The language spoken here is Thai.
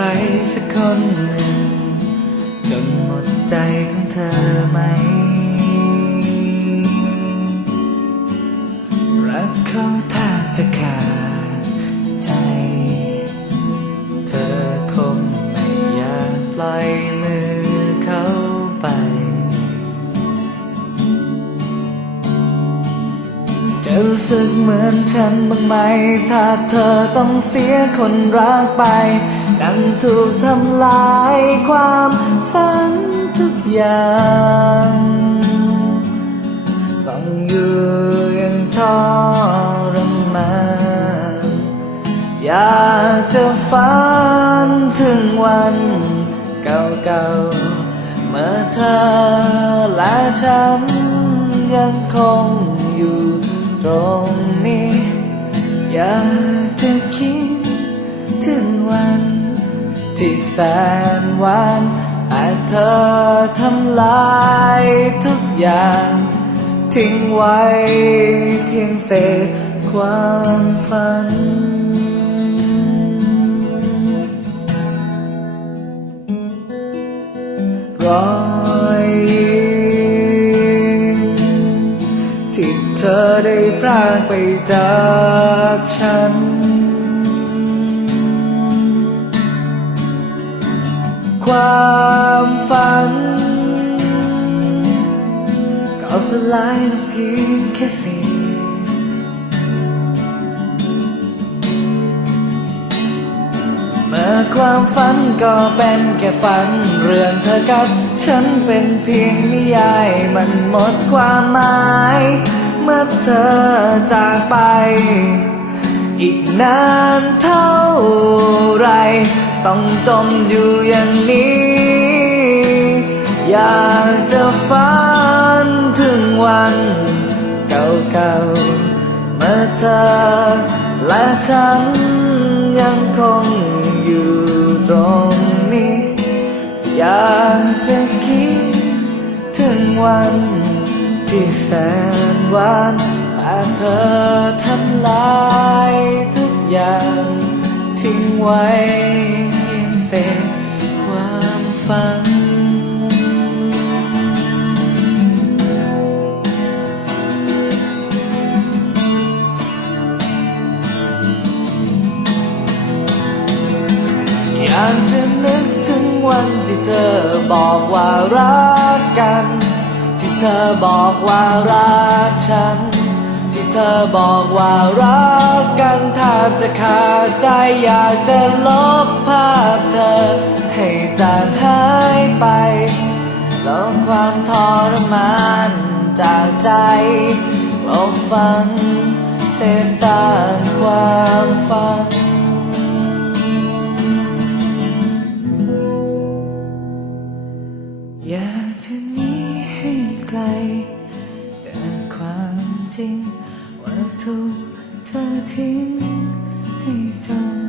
รสักคนหนึ่ง จนหมดใจของเธอไหม รักเขาถ้าจะขาดใจ เธอคงไม่อยากปล่อยมือเขาไป จะรู้สึกเหมือนฉันบ้างไหม ถ้าเธอต้องเสียคนรักไป ดังถูกทำลายความฝันทุกอย่างต้องอยู่อยังทรมานอยากจะฝันถึงวันเก่าๆ เมื่อเธอและฉันยังคงอยู่ตรงนี้ อยากจะคิดถึงวัน ที่แสนหวานแต่เธอทำลายทุกอย่าง ทิ้งไว้เพียงเศษความฝัน รอยยิ้มที่เธอได้พรากไปจากฉัน ความฝัน ก็สลายลงเพียงแค่เสียงเมื่อความฝันก็เป็นแค่ฝัน เรื่องเธอกับฉันเป็นเพียงนิยาย มันหมดความหมาย เมื่อเธอจากไป อีกนานเท่าไร ต้องจมอยู่อย่างนี้ อยากจะฝันถึงวันเก่าๆเมื่อเธอและฉันยังคงอยู่ตรงนี้ อยากจะคิดถึงวันที่แสนหวานแต่เธอทำลายทุกอย่างทิ้งไว้ ษความฝัน อยากจะนึกถึงวันที่เธอบอกว่ารักกัน ที่เธอบอกว่ารักฉัน เธอบอกว่ารักกันแทบจะขาดใจอยากจะลบภาพเธอ ให้จางหายไปลบความทรมานจากใจลบฝันเศษซากความฝัน อยากจะหนีให้ไกลจากความจริง ว่าถูกเธอทิ้งให้จม